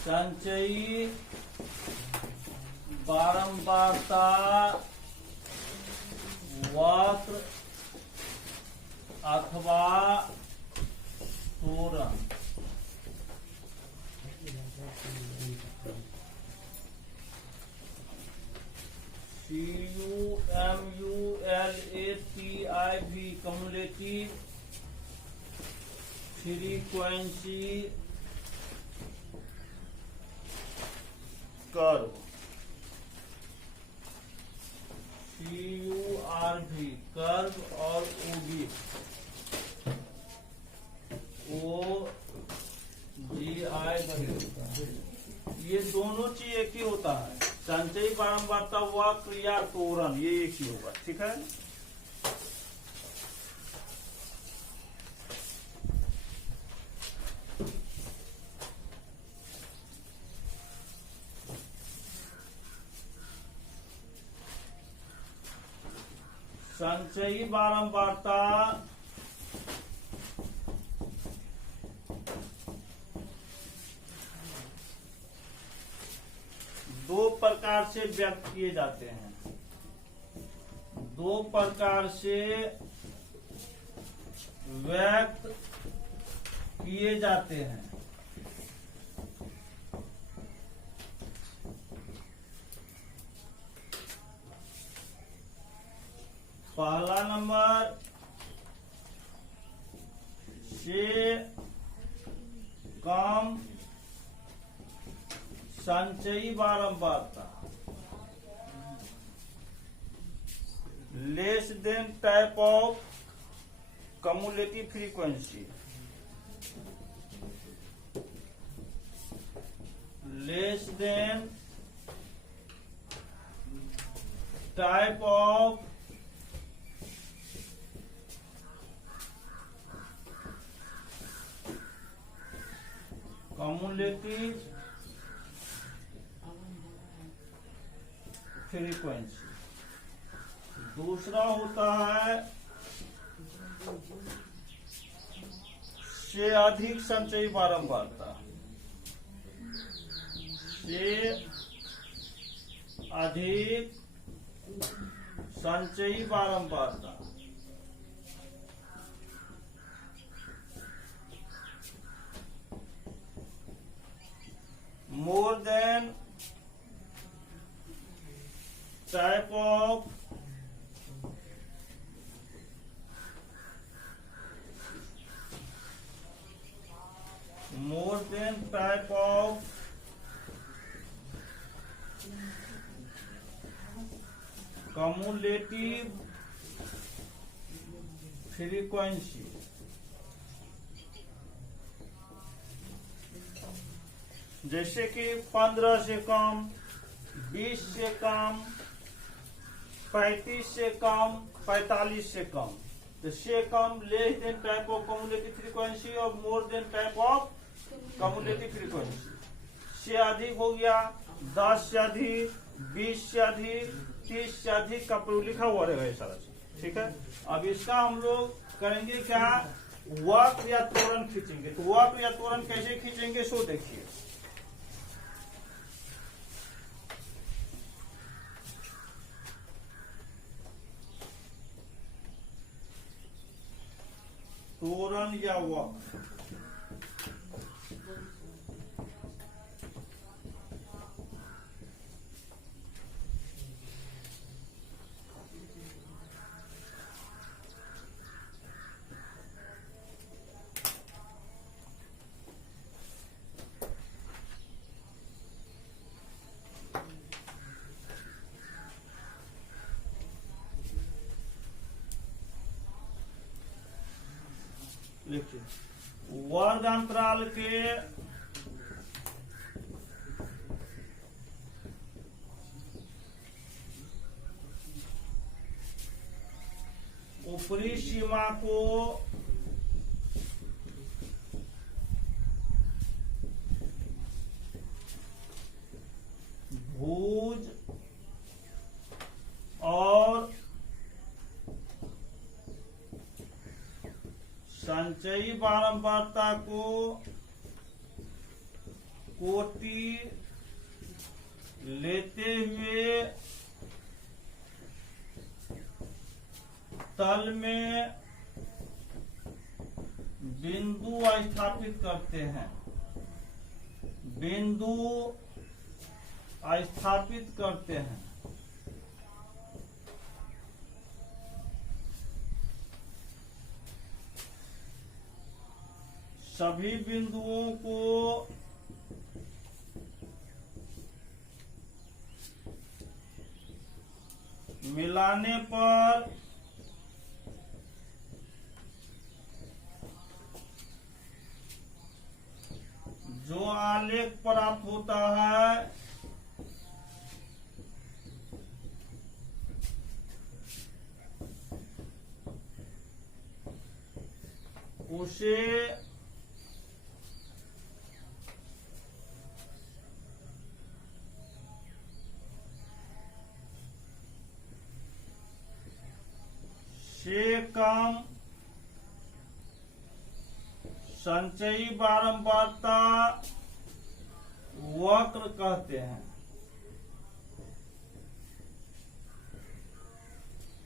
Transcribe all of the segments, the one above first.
संचयी बारंबारता वक्र अथवा त्वरण। CUMULATIV cumulative frequency curve। CURV curve और OGI ये दोनों चीज एक ही होता है। संचयी बारंबारता वक्र या त्वरण ये एक ही होगा। ठीक है। संचयी बारंबारता दो प्रकार से व्यक्त किए जाते हैं। दो प्रकार से व्यक्त किए जाते हैं। पहला नंबर से कम संचयी बारंबारता less than type of cumulative frequency. Less than type of cumulative frequency. दूसरा होता है से अधिक संचयी बारंबारता। से अधिक संचयी बारंबारता more than type of cumulative frequency। जैसे कि 15 से कम, 20 से कम, 35 से कम, 45 से कम। तो से कम less than type of cumulative frequency और more than type of cumulative frequency. से अधिक हो गया 10 से अधिक, 20 से अधिक, 30 से अधिक का प्रयोग लिखा हुआ रहेगा सारा चीज। ठीक है। अब इसका हम लोग करेंगे क्या, वक्र या त्वरण खींचेंगे। तो वक्र या त्वरण कैसे खींचेंगे सो देखिए। त्वरण या वक्र लिखिए। वर्ग अंतराल के ऊपरी सीमा को भुज और संचयी बारंबारता को कोटि लेते हुए तल में बिंदु स्थापित करते हैं, बिंदु स्थापित करते हैं। सभी बिंदुओं को मिलाने पर जो आलेख प्राप्त होता है उसे सेकम संचयी बारंबारता वक्र कहते हैं।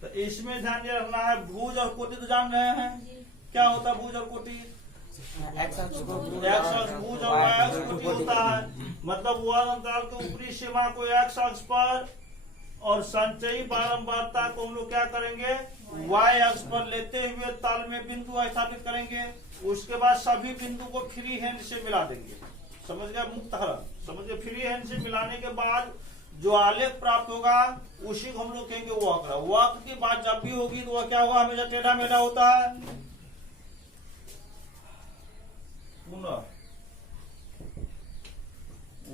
तो इसमें ध्यान ये रखना है, भुज और कोटि तो जान रहे हैं क्या होता है भुज और कोटि। एक्स अक्ष भुज और वाई अक्ष कोटि होता है। मतलब वह अंतराल के ऊपरी सीमा को एक्स अक्ष पर और संचयी बारंबारता को हम लोग क्या करेंगे, वाई अक्ष पर लेते हुए तल में बिंदु स्थापित करेंगे। उसके बाद सभी बिंदु को फ्री हैंड से मिला देंगे। समझ गए, मुक्त हरण समझ गए। फ्री हैंड से मिलाने के बाद जो आलेख प्राप्त होगा उसी को हम लोग कहेंगे वक्र। वक्र की बात जब भी होगी तो वह क्या होगा, हमेशा टेढ़ा मेढ़ा होता है। पुनः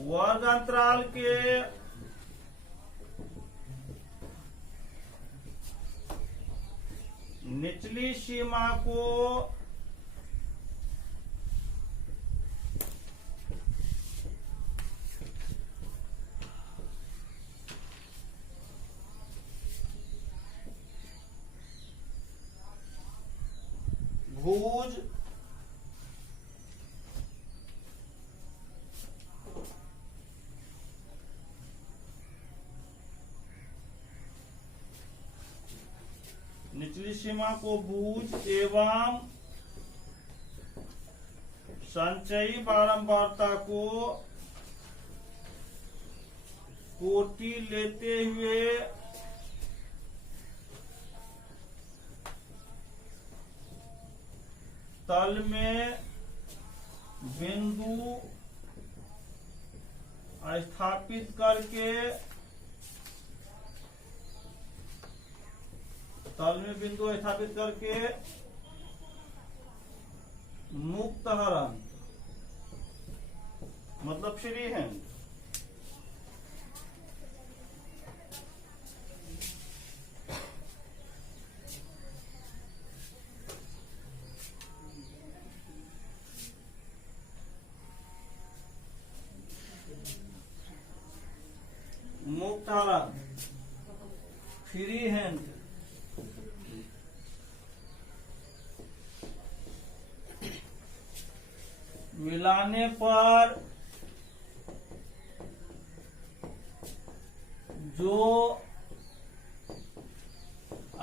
वर्ग अंतराल के निचली सीमा को भुज निचली सीमा को भुज एवं संचयी बारंबारता को कोटि लेते हुए तल में बिंदु स्थापित करके मुक्त हरण मतलब फ्री हैंड फ्री हैंड मिलाने पर जो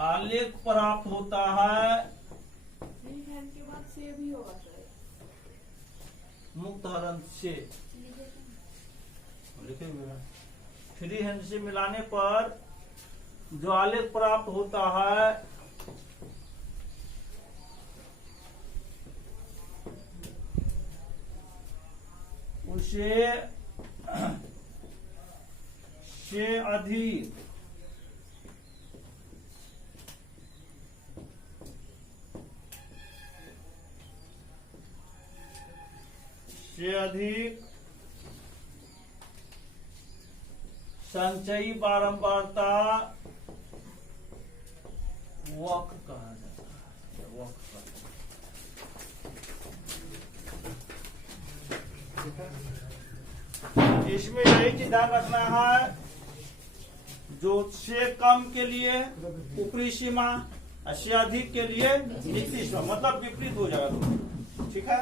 आलेख प्राप्त होता है के बाद से भी होगा मुक्त हरण से लिखे हुए हैं। फ्री हैंड से मिलाने पर जो आलेख प्राप्त होता है उसे से अधिक संचयी बारंबारता वक्र कहा जाता है। वक्र इसमें यही चीज ध्यान रखना है, जो से कम के लिए ऊपरी सीमा, से अधिक के लिए निचली सीमा, मतलब विपरीत हो जाएगा। ठीक है।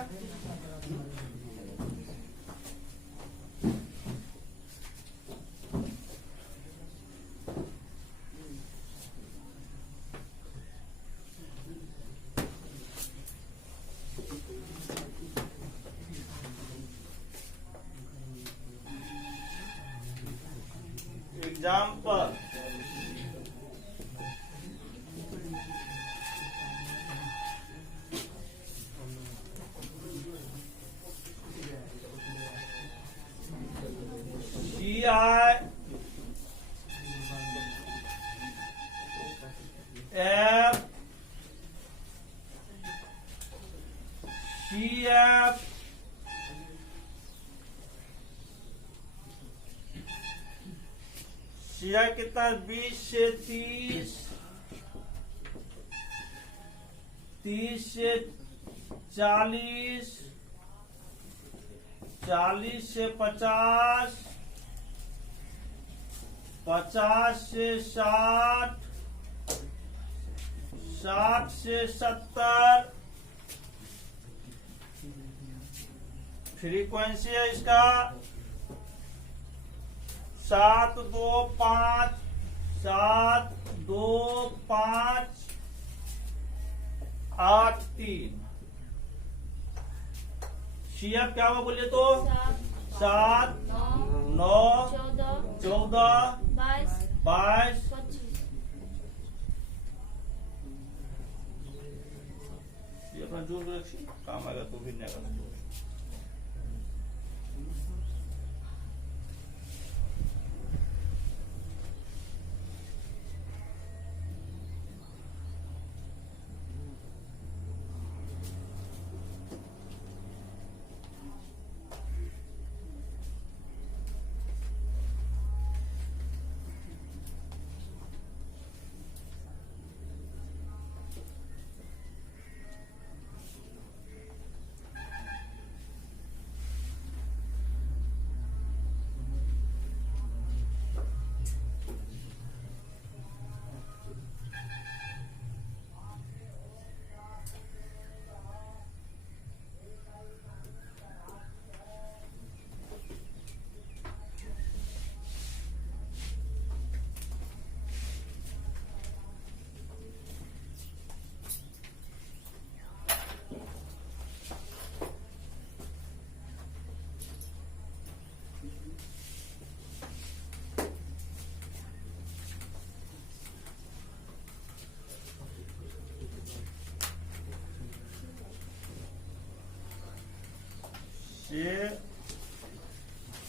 एग्जाम्पल CF कितना 20 से 30, 30 से 40, 40 से 50, 50 से 60, 60 से 70 फ्रीक्वेंसी है इसका 7 2 5 7 2 5 8 3। CF क्या हुआ बोलिए तो 7 9 14 22 ये अपना जोड़ रखिए, काम आएगा तो भी नहीं आएगा। ये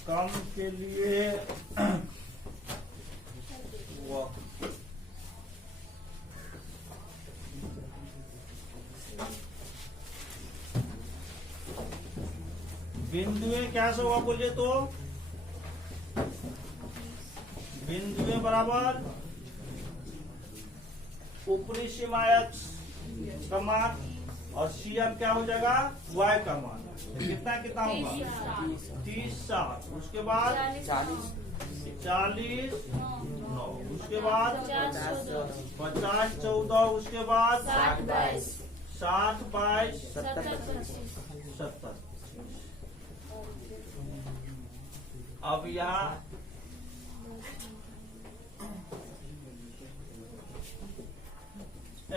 काम के लिए बिंदुएं क्या से होगा बोलिए तो बिंदुएं बराबर ऊपरी सीमा x का मान और CF क्या हो जाएगा y का मान। कितना कितना होगा 30 7, उसके बाद 40 9, उसके बाद 50 14, उसके बाद 60 22 70। अब यहाँ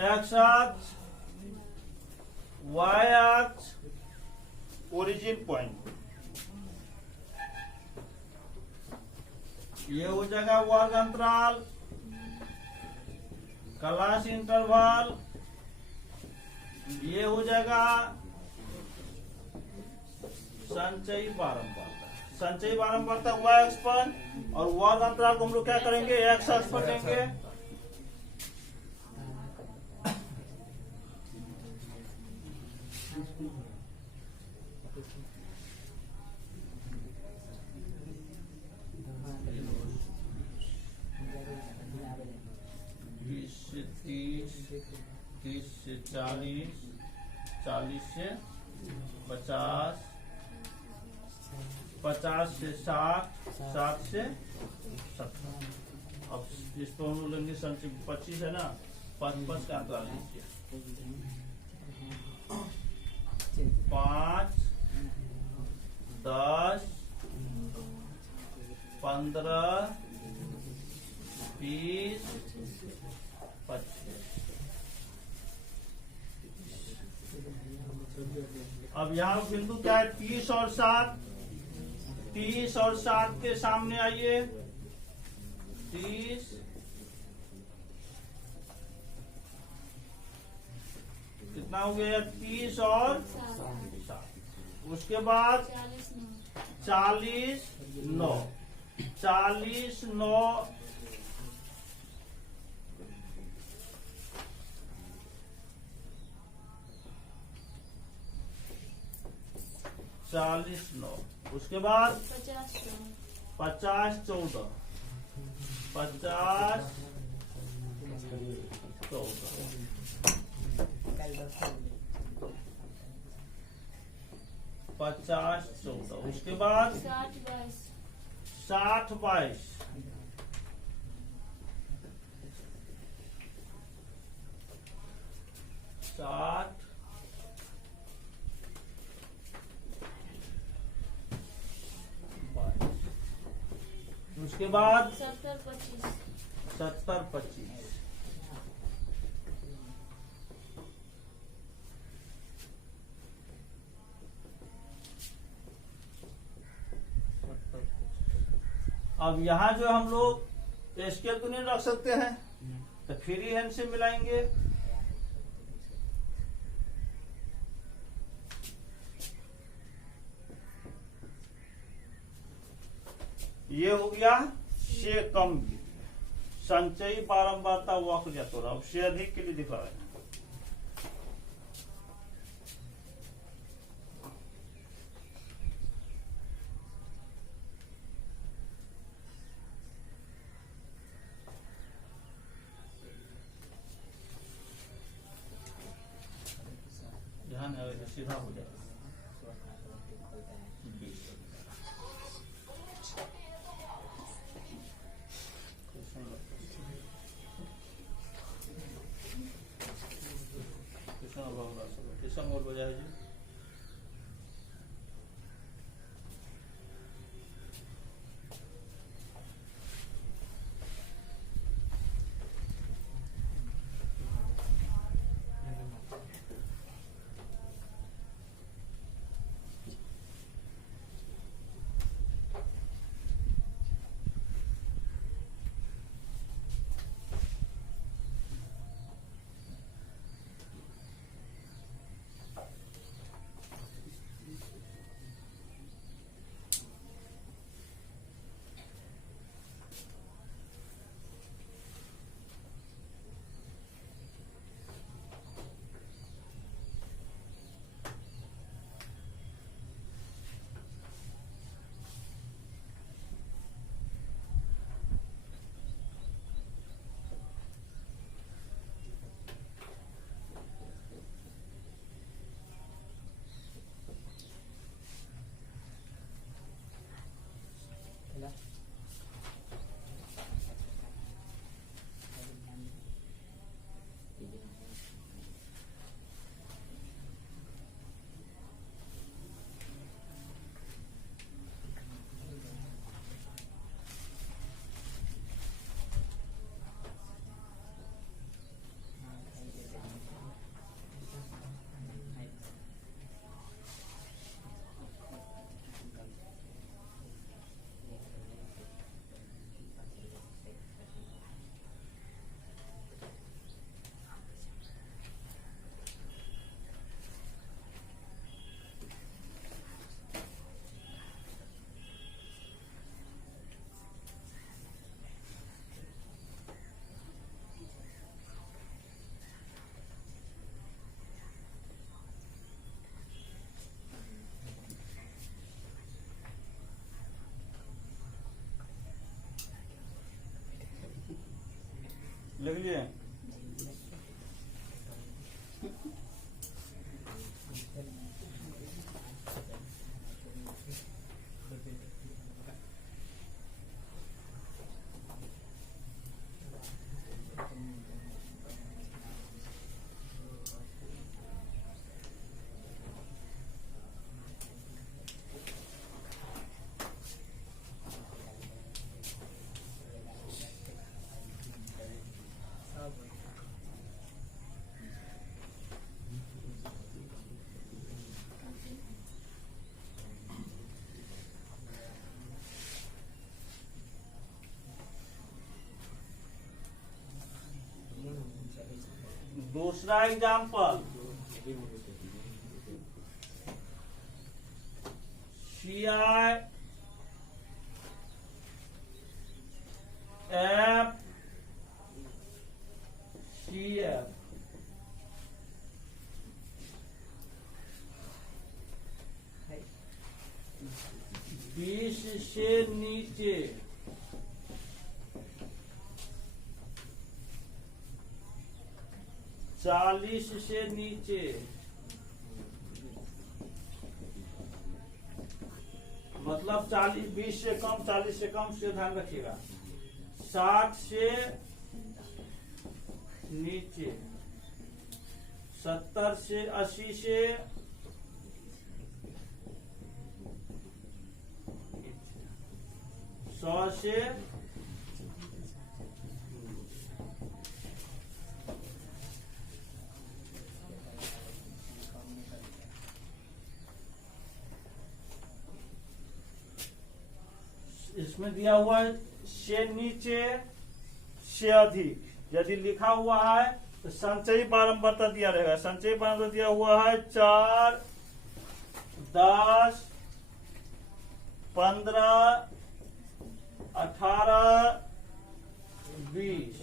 x अक्ष y अक्ष ओरिजिन पॉइंट ये हो जाएगा वर्ग अंतराल क्लास इंटरवल, ये हो जाएगा संचयी बारंबारता। संचयी बारंबारता y अक्ष पर और वर्ग अंतराल को हम लोग क्या करेंगे x अक्ष पर लेंगे। से 30, 30 से 40, 40 से 50, 50 से 60, 60 से 70। अब इस पर हम लोग लेंगे संचय 25 है ना, 5 का अंतराल लीजिए 5 10 15 20 25। अब यहाँ बिंदु क्या है 30 और 7, 30 और 7 के सामने आइए 30 कितना हो गया? 30 और 7। उसके बाद 40 9 40 9 40 9। उसके बाद 50 14 50 14 50 14। उसके बाद 60 22 60 22। उसके बाद 70 25। अब यहाँ जो हम लोग स्केल तो नहीं रख सकते हैं, तो फ्री हैंड से मिलाएंगे। ये हो गया से कम संचयी बारंबारता वक्र चतुर्भुज। अब से अधिक के लिए दिखा रहे हैं। ध्यान है, सीधा हो जाएगा। किसान और बजाय जी लिख लिए। दूसरा एग्जाम्पल, CI F CF 20 से नीचे 40 से नीचे, मतलब 40, 20 से कम, 40 से कम से ध्यान रखिएगा। 60 से नीचे, 70 से 80 से 100 से इसमें दिया हुआ है से नीचे से अधिक। यदि लिखा हुआ है तो संचयी बारंबारता दिया रहेगा। संचयी बारंबारता दिया हुआ है 4, 10, 15, 18, 20।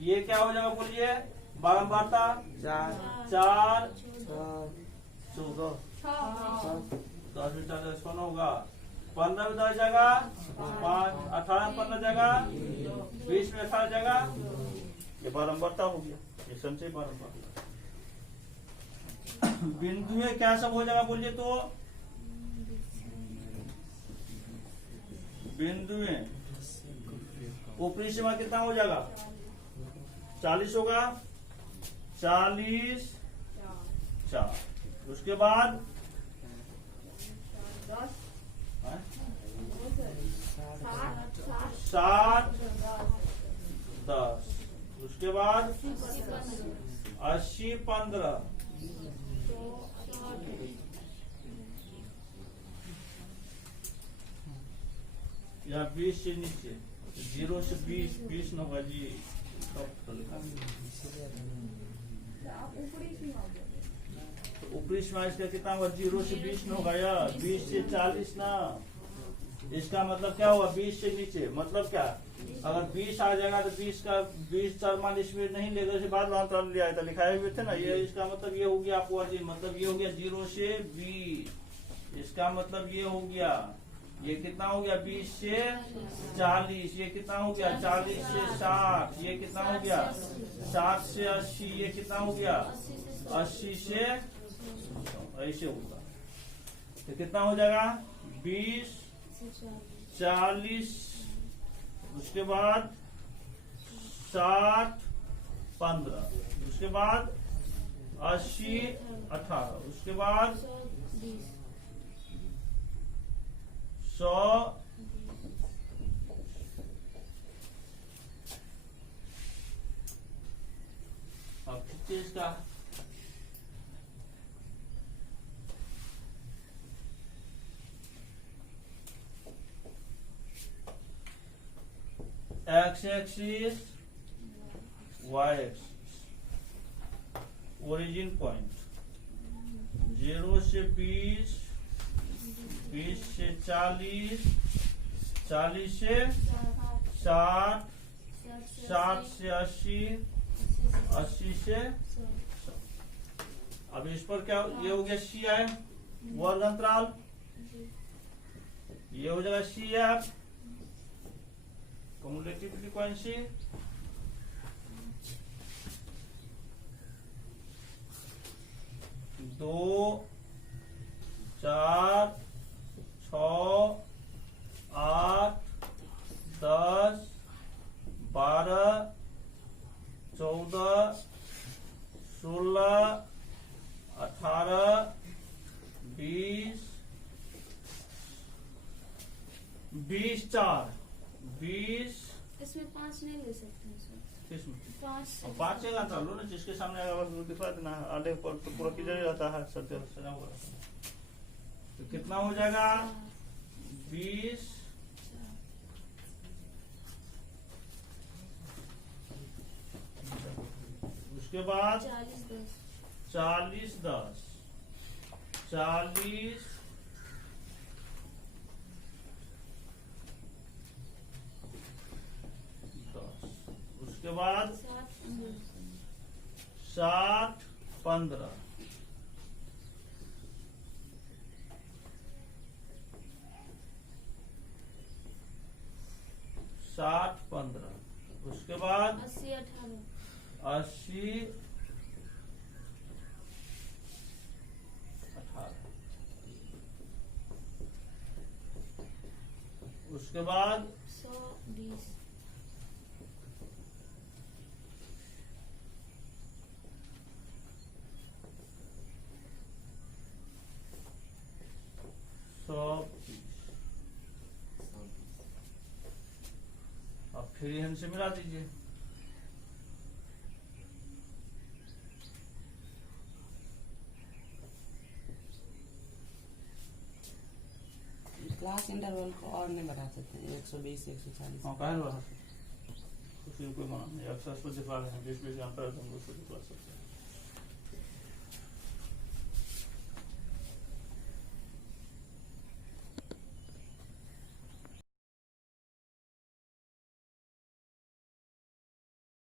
ये क्या हो जाएगा बोलिए बारंबारता? 4, 14, 10 में 4 कौन होगा? 15 में 10 जगह 5, 18 में 15 जगह 20 में 18 जगह। ये बारंबारता हो गया, ये संचय बारंबारता। बिंदुएं क्या सब हो जाएगा बोलिए तो? बिंदुएं ऊपरी सीमा कितना हो जाएगा? 40 होगा, 40, 4। उसके बाद 60, 10। उसके बाद 80, 15। या 20 से नीचे, 0 से 20, 20 न होगा जी। ऊपरी सीमा इसका कितना होगा? 0 से 20 न होगा या 20 से 40 ना। इसका मतलब क्या हुआ? 20 से नीचे मतलब क्या? अगर 20 आ जाएगा तो 20 का 20 मान इसमें नहीं लेगा, उसके बाद अंतराल लिया था, लिखाए हुए थे ना। ये इसका मतलब ये हो गया आपको जी, मतलब ये हो गया 0 से 20। इसका मतलब ये हो गया, ये कितना हो गया? 20 से 40। ये कितना हो गया? 40 से 60। ये कितना हो गया? 60 से 80। ये कितना हो गया? 80 से, ऐसे होगा तो कितना हो जाएगा? 20, 40, उसके बाद 60, 15, उसके बाद 80, 18, उसके बाद 100, अब खींचिए इसका। X axis, Y axis, origin point 0 से 20, 20 से 40, 40 से 60, 60 से 80, 80 से 100। अब इस पर क्या ये हो गया? सी है वर्ग अंतराल, ये हो जाएगा सी एफ cumulative frequency, दो, 4, 6, 8, 10, 12, 14, 16, 18, 20, 20, 4, 20। इसमें 5 नहीं ले सकते हैं सर। किसमें? 5 जगह था लो ना, जिसके सामने दिखा देना। आधे पर तो पूरा किधर ही रहता है सजा हुआ। तो कितना हो जाएगा? 20, उसके बाद 40 10 40 10 उसके बाद 60 15 60 15 उसके बाद 80 18 80 18 उसके बाद 100 20 120 अब फ्री हैंड से मिला दीजिए। क्लास इंटरवल को और नहीं बढ़ा सकते 120 140। हाँ कहे बढ़ा सकते, कोई मना नहीं। अक्सर दिखा रहे हैं 20 20 घंटा हम लोग दिखा सकते हैं।